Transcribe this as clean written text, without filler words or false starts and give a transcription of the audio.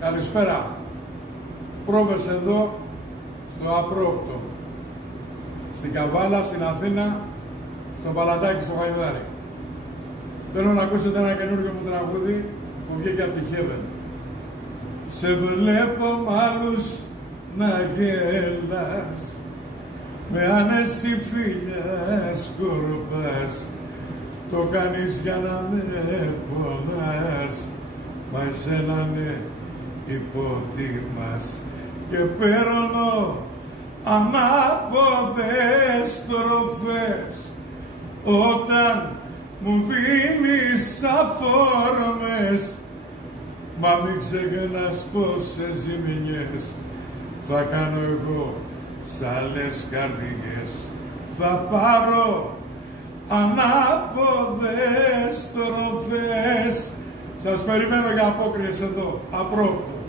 Καλησπέρα. Πρόβες εδώ, στο Απρόοπτο. Στην Καβάλα, στην Αθήνα, στο Παλατάκι, στο Χαϊδάρι. Θέλω να ακούσετε ένα καινούργιο μου τραγούδι που βγήκε από τη Heaven. Σε βλέπω μ' άλλους να γέλας, με άνεση φίλια σκορπάς, το κάνεις για να με πονάς, μα εσένα ναι υποτιμάς και παίρνω ανάποδες στροφές όταν μου δίνεις αφορμές, μα μην ξεχνάς πόσες ζημιές θα κάνω εγώ σ' άλλες καρδιές. Θα πάρω ανάποδες στροφές. Σας περιμένω για απόκριες εδώ, Απρόοπτο.